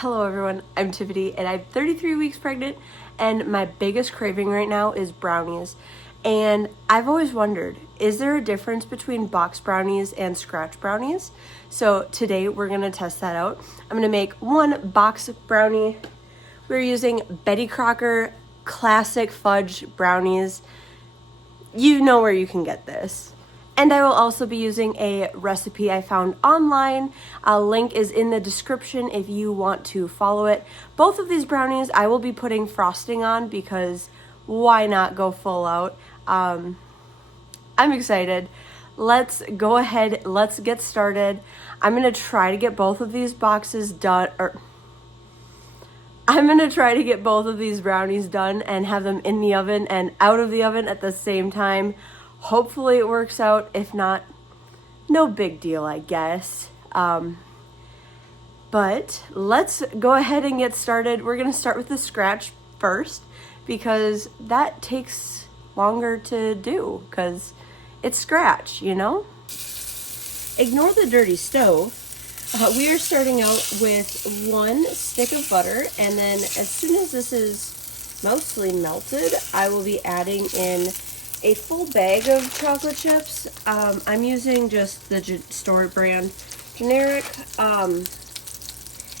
Hello everyone, I'm Tiffany and I'm 33 weeks pregnant and my biggest craving right now is brownies. And I've always wondered, is there a difference between box brownies and scratch brownies? So today we're gonna test that out. I'm gonna make one box brownie. We're using Betty Crocker classic fudge brownies. You know where you can get this. And I will also be using a recipe I found online. A link is in the description if you want to follow it. Both of these brownies I will be putting frosting on because why not go full out? I'm excited. Let's go ahead, let's get started. I'm gonna try to get both of these boxes done, I'm gonna try to get both of these brownies done and have them in the oven and out of the oven at the same time. Hopefully it works out. If not, no big deal, I guess. But let's go ahead and get started. We're gonna start with the scratch first because that takes longer to do because it's scratch, you know? Ignore the dirty stove. We are starting out with 1 stick of butter, and then as soon as this is mostly melted, I will be adding in a full bag of chocolate chips. I'm using just the store brand generic.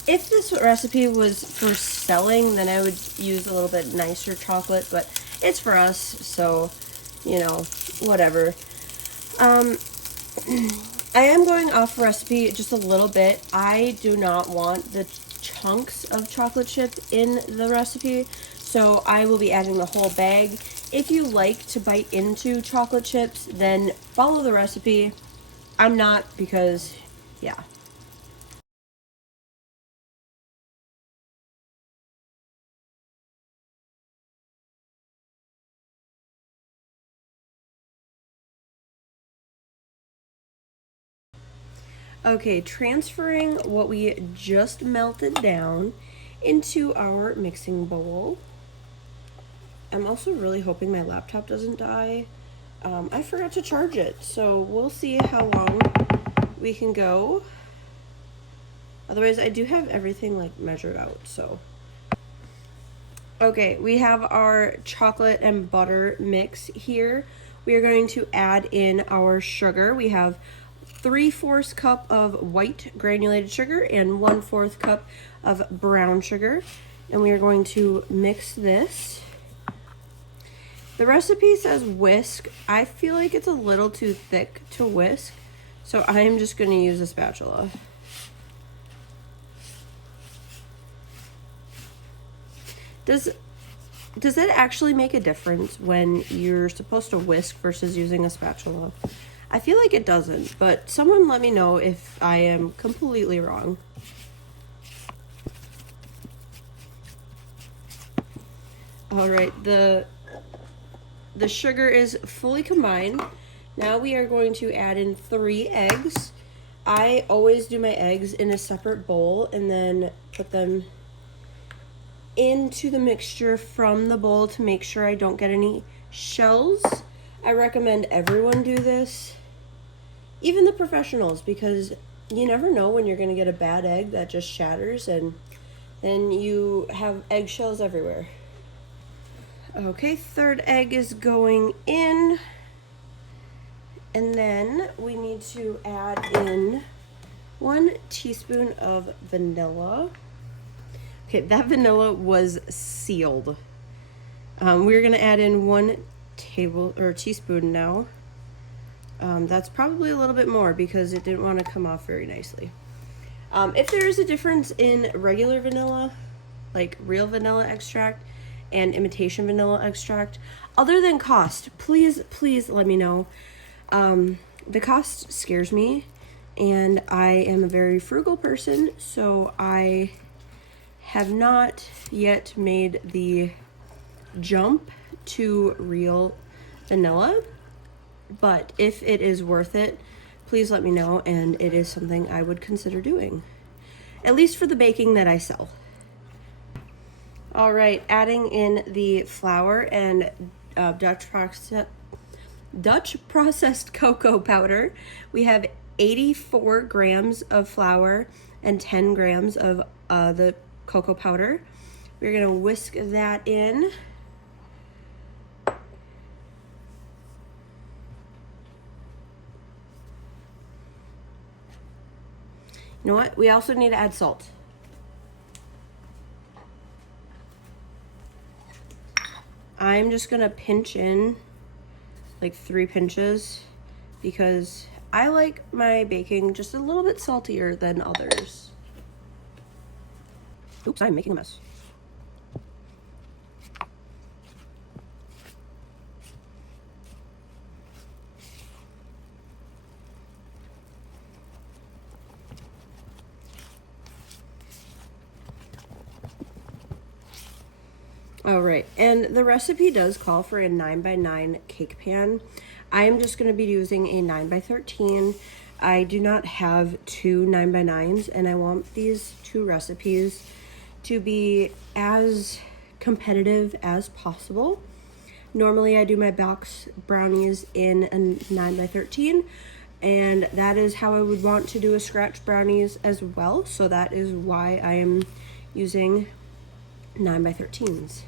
If this recipe was for selling, then I would use a little bit nicer chocolate, but it's for us, so, you know, whatever. I am going off recipe just a little bit. I do not want the chunks of chocolate chip in the recipe, so I will be adding the whole bag. If you like to bite into chocolate chips, then follow the recipe. I'm not because, yeah. Okay, transferring what we just melted down into our mixing bowl. I'm also really hoping my laptop doesn't die. I forgot to charge it, so we'll see how long we can go. Otherwise, I do have everything like measured out, so. Okay, we have our chocolate and butter mix here. We are going to add in our sugar. We have 3/4 cup of white granulated sugar and 1/4 cup of brown sugar. And we are going to mix this. The recipe says whisk. I feel like it's a little too thick to whisk, so I am just going to use a spatula. Does that actually make a difference when you're supposed to whisk versus using a spatula? I feel like it doesn't, but someone let me know if I am completely wrong. All right, the sugar is fully combined. Now we are going to add in 3 eggs. I always do my eggs in a separate bowl and then put them into the mixture from the bowl to make sure I don't get any shells. I recommend everyone do this, even the professionals, because you never know when you're going to get a bad egg that just shatters and then you have eggshells everywhere. Okay, 3rd egg is going in. And then we need to add in 1 teaspoon of vanilla. Okay, that vanilla was sealed. We're gonna add in 1 teaspoon now. That's probably a little bit more because it didn't want to come off very nicely. If there is a difference in regular vanilla, like real vanilla extract, and imitation vanilla extract, other than cost, please let me know. The cost scares me, and I am a very frugal person, so I have not yet made the jump to real vanilla, but if it is worth it, please let me know, and it is something I would consider doing, at least for the baking that I sell. All right, adding in the flour and Dutch processed cocoa powder. We have 84 grams of flour and 10 grams of the cocoa powder. We're gonna whisk that in. You know what? We also need to add salt. I'm just gonna pinch in like 3 pinches because I like my baking just a little bit saltier than others. Oops, I'm making a mess. All right, and the recipe does call for a 9x9 cake pan. I am just going to be using a 9x13. I do not have 2 9x9s, and I want these 2 recipes to be as competitive as possible. Normally I do my box brownies in a 9x13, and that is how I would want to do a scratch brownies as well. So that is why I am using 9x13s.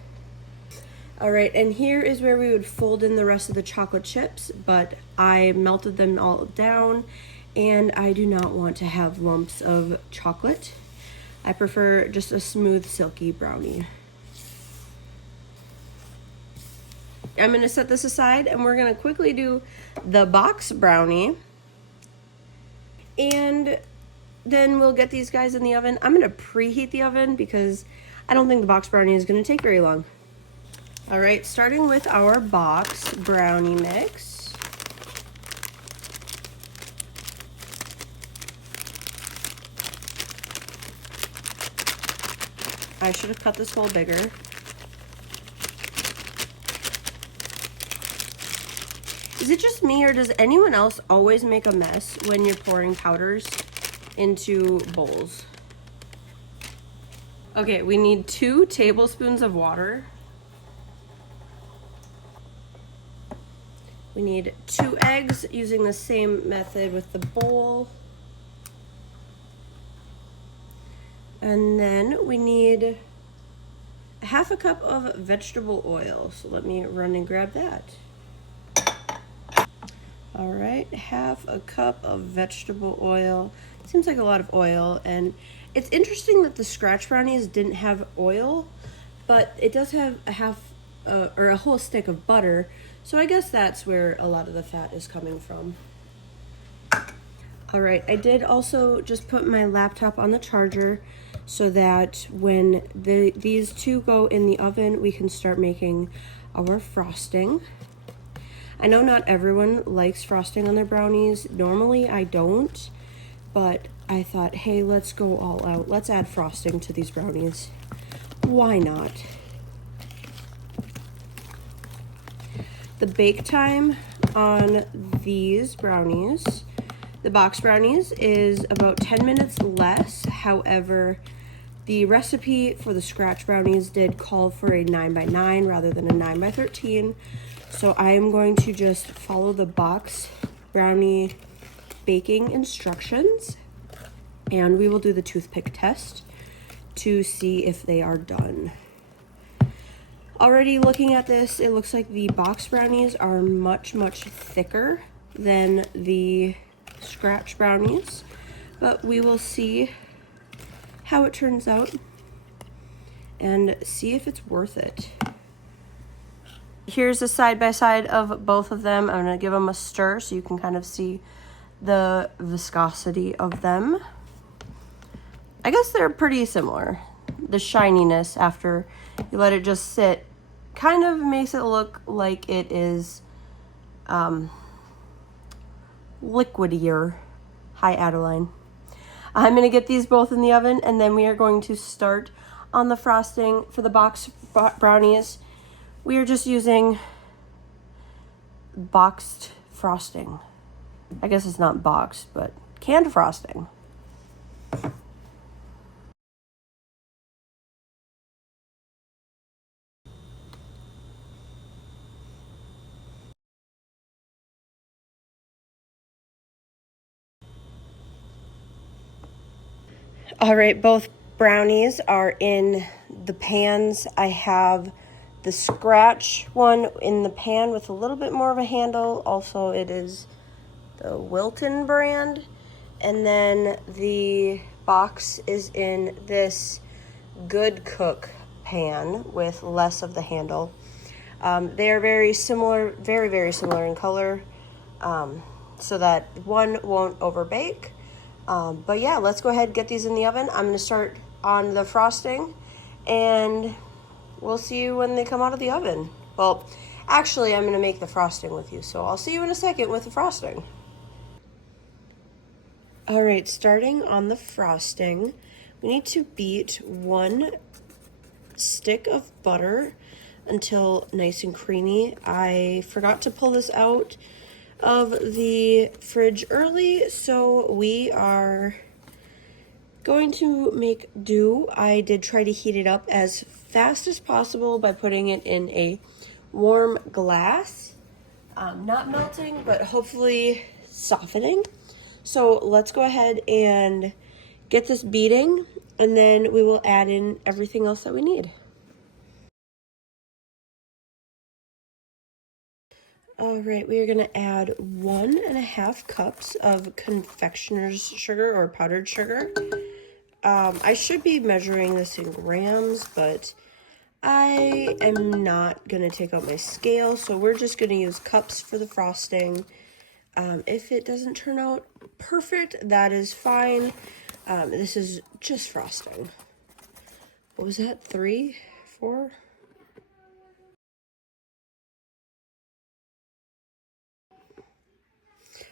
All right, and here is where we would fold in the rest of the chocolate chips, but I melted them all down, and I do not want to have lumps of chocolate. I prefer just a smooth, silky brownie. I'm gonna set this aside, and we're gonna quickly do the box brownie, and then we'll get these guys in the oven. I'm gonna preheat the oven because I don't think the box brownie is gonna take very long. All right, starting with our box brownie mix. I should have cut this bowl bigger. Is it just me, or does anyone else always make a mess when you're pouring powders into bowls? Okay, we need 2 tablespoons of water. We need 2 eggs using the same method with the bowl. And then we need 1/2 cup of vegetable oil. So let me run and grab that. All right, 1/2 cup of vegetable oil. Seems like a lot of oil, and it's interesting that the scratch brownies didn't have oil, but it does have a whole stick of butter. So I guess that's where a lot of the fat is coming from. All right, I did also just put my laptop on the charger so that when these 2 go in the oven, we can start making our frosting. I know not everyone likes frosting on their brownies. Normally I don't, but I thought, hey, let's go all out. Let's add frosting to these brownies. Why not? The bake time on these brownies, the box brownies, is about 10 minutes less. However, the recipe for the scratch brownies did call for a 9x9 rather than a 9x13. So I am going to just follow the box brownie baking instructions, and we will do the toothpick test to see if they are done. Already looking at this, it looks like the box brownies are much, much thicker than the scratch brownies, but we will see how it turns out and see if it's worth it. Here's a side-by-side of both of them. I'm gonna give them a stir so you can kind of see the viscosity of them. I guess they're pretty similar. The shininess after you let it just sit kind of makes it look like it is liquidier. Hi, Adeline. I'm gonna get these both in the oven, and then we are going to start on the frosting for the box brownies. We are just using boxed frosting. I guess it's not boxed, but canned frosting. All right, both brownies are in the pans. I have the scratch one in the pan with a little bit more of a handle. Also, it is the Wilton brand. And then the box is in this Good Cook pan with less of the handle. They are very similar, very, very similar in color, so that one won't overbake. But yeah, let's go ahead and get these in the oven. I'm going to start on the frosting, and we'll see you when they come out of the oven. Well, actually, I'm going to make the frosting with you, so I'll see you in a second with the frosting. All right, starting on the frosting, we need to beat 1 stick of butter until nice and creamy. I forgot to pull this out of the fridge early, so we are going to make do. I did try to heat it up as fast as possible by putting it in a warm glass. Not melting, but hopefully softening. So let's go ahead and get this beating, and then we will add in everything else that we need. All right, we are going to add 1.5 cups of confectioner's sugar or powdered sugar. I should be measuring this in grams, but I am not going to take out my scale, so we're just going to use cups for the frosting. If it doesn't turn out perfect, that is fine. This is just frosting. What was that, 3, 4?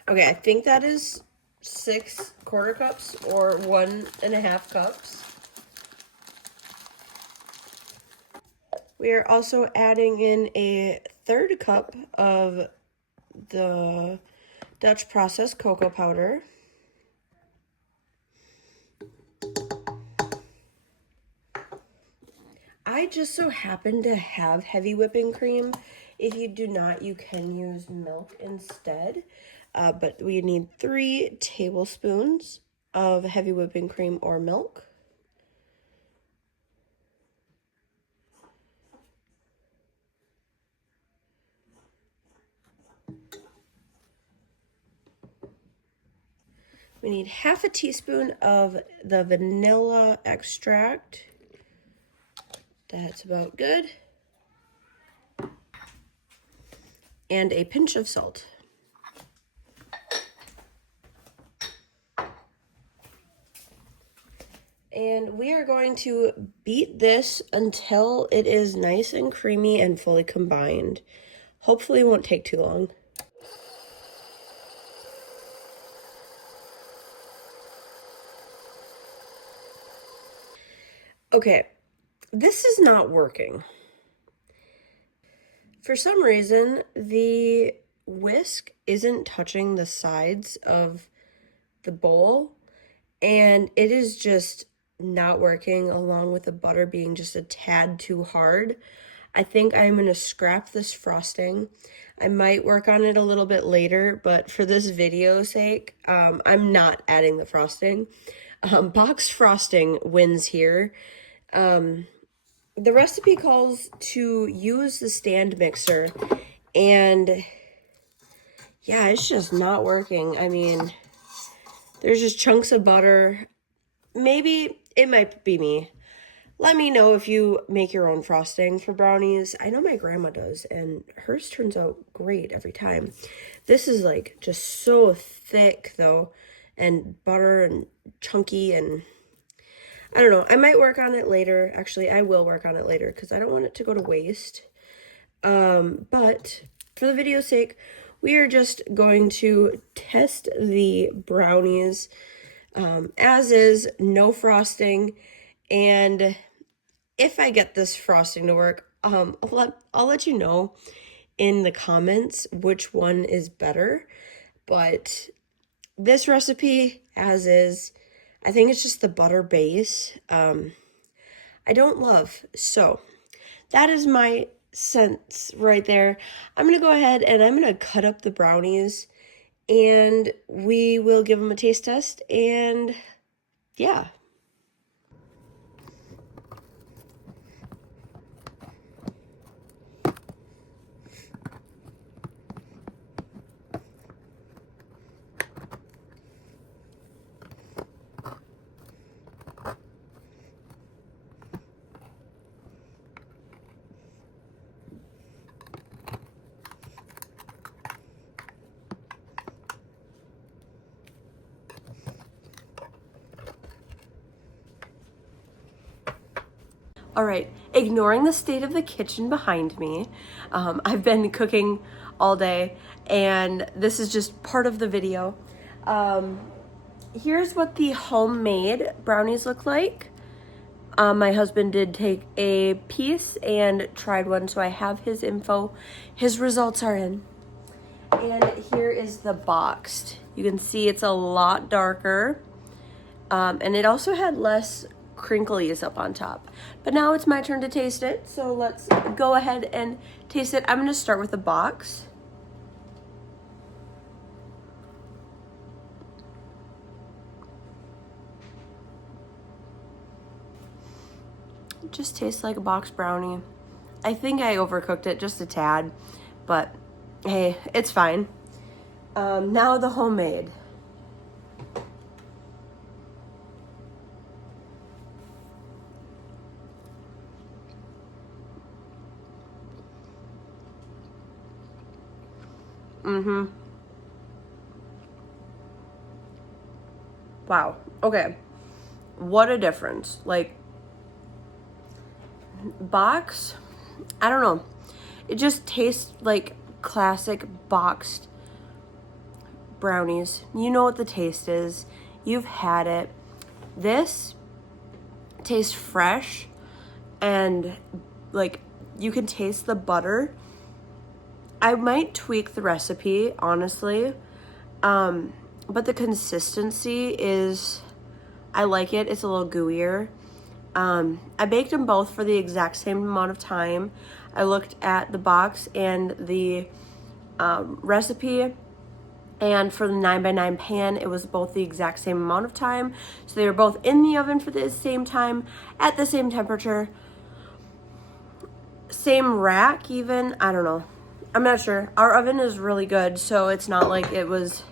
Okay, I think that is 6 quarter cups or 1.5 cups. We are also adding in a 1/3 cup of the Dutch processed cocoa powder. I just so happen to have heavy whipping cream. If you do not, you can use milk instead. But we need 3 tablespoons of heavy whipping cream or milk. We need 1/2 teaspoon of the vanilla extract. That's about good. And a pinch of salt. And we are going to beat this until it is nice and creamy and fully combined. Hopefully it won't take too long. Okay, this is not working. For some reason, the whisk isn't touching the sides of the bowl, and it is just not working, along with the butter being just a tad too hard. I think I'm going to scrap this frosting. I might work on it a little bit later, but for this video's sake, I'm not adding the frosting. Boxed frosting wins here. The recipe calls to use the stand mixer, and yeah, it's just not working. I mean, there's just chunks of butter. Maybe it might be me. Let me know if you make your own frosting for brownies. I know my grandma does, and hers turns out great every time. This is like just so thick though, and butter and chunky, and I don't know. I might work on it later. Actually, I will work on it later because I don't want it to go to waste. But for the video's sake, we are just going to test the brownies as is, no frosting. And if I get this frosting to work, I'll let you know in the comments which one is better. But this recipe, as is, I think it's just the butter base. I don't love. So that is my sense right there. I'm going to go ahead and I'm going to cut up the brownies, and we will give them a taste test, and yeah. All right, ignoring the state of the kitchen behind me, I've been cooking all day, and this is just part of the video. Here's what the homemade brownies look like. My husband did take a piece and tried one, so I have his info. His results are in. And here is the boxed. You can see it's a lot darker. And it also had less crinklies up on top. But now it's my turn to taste it, so let's go ahead and taste it. I'm gonna start with the box. It just tastes like a box brownie. I think I overcooked it just a tad, but hey, it's fine. Now the homemade. Wow. Okay. What a difference. Like, box, I don't know. It just tastes like classic boxed brownies. You know what the taste is. You've had it. This tastes fresh, and like you can taste the butter. I might tweak the recipe, honestly. But the consistency is, I like it. It's a little gooier. I baked them both for the exact same amount of time. I looked at the box and the recipe, and for the 9x9 pan, it was both the exact same amount of time. So they were both in the oven for the same time, at the same temperature, same rack even. I don't know. I'm not sure. Our oven is really good, so it's not like it was,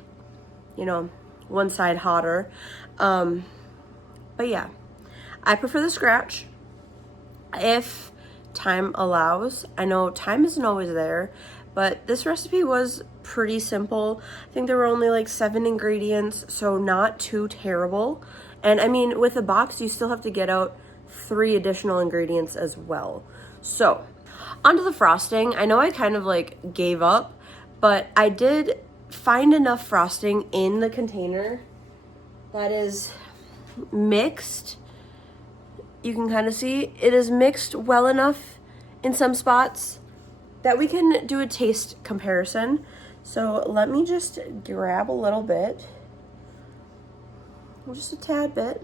you know, one side hotter. But yeah, I prefer the scratch if time allows. I know time isn't always there, but this recipe was pretty simple. I think there were only like 7 ingredients, so not too terrible. And I mean, with a box, you still have to get out 3 additional ingredients as well. So onto the frosting. I know I kind of like gave up, but I did find enough frosting in the container that is mixed. You can kind of see it is mixed well enough in some spots that we can do a taste comparison. So let me just grab a little bit, just a tad bit.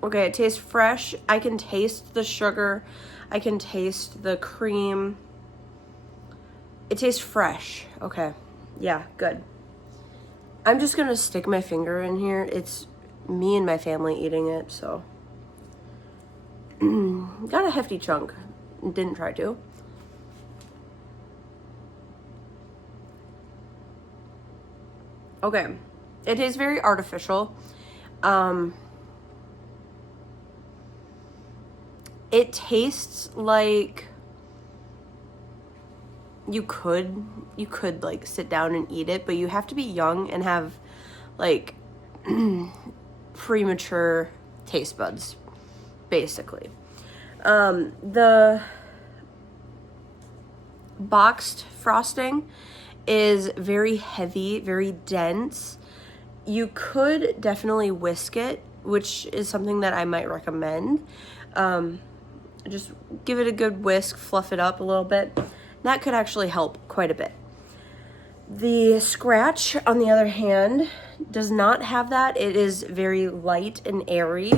Okay, it tastes fresh. I can taste the sugar. I can taste the cream. It tastes fresh. Okay, yeah, good. I'm just gonna stick my finger in here. It's me and my family eating it, so. Got a hefty chunk. Didn't try to. Okay, it is very artificial. It tastes like you could like sit down and eat it, but you have to be young and have like premature taste buds, basically. The boxed frosting is very heavy, very dense. You could definitely whisk it, which is something that I might recommend. Just give it a good whisk, fluff it up a little bit. That could actually help quite a bit. The scratch, on the other hand, does not have that. It is very light and airy.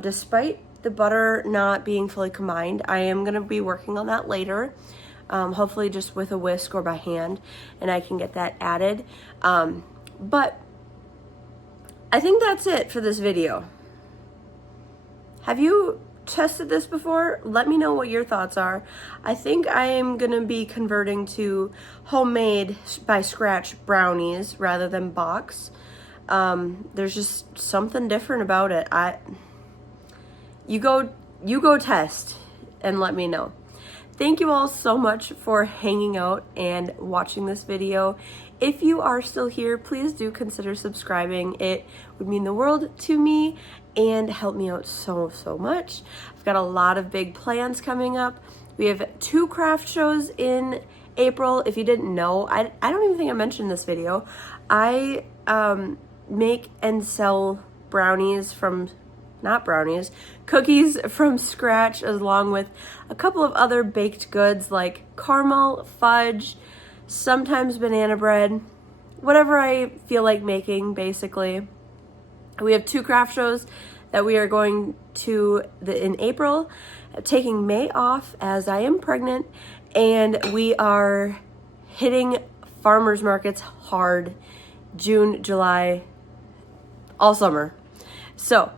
Despite the butter not being fully combined, I am going to be working on that later. Hopefully just with a whisk or by hand, and I can get that added. But I think that's it for this video. Have you tested this before? Let me know what your thoughts are. I think I am gonna be converting to homemade by scratch brownies rather than box. There's just something different about it. You go test and let me know. Thank you all so much for hanging out and watching this video. If you are still here, please do consider subscribing. It would mean the world to me and help me out so much. I've got a lot of big plans coming up. We have 2 craft shows in April. If you didn't know, I don't even think I mentioned this video. I make and sell brownies from, not brownies, cookies from scratch, along with a couple of other baked goods like caramel, fudge, sometimes banana bread, whatever I feel like making, basically. We have 2 craft shows that we are going to in April, taking May off as I am pregnant, and we are hitting farmers markets hard June, July, all summer. So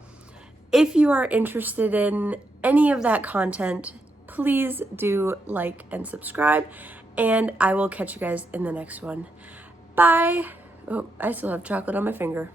if you are interested in any of that content, please do like and subscribe, and I will catch you guys in the next one. Bye. Oh, I still have chocolate on my finger.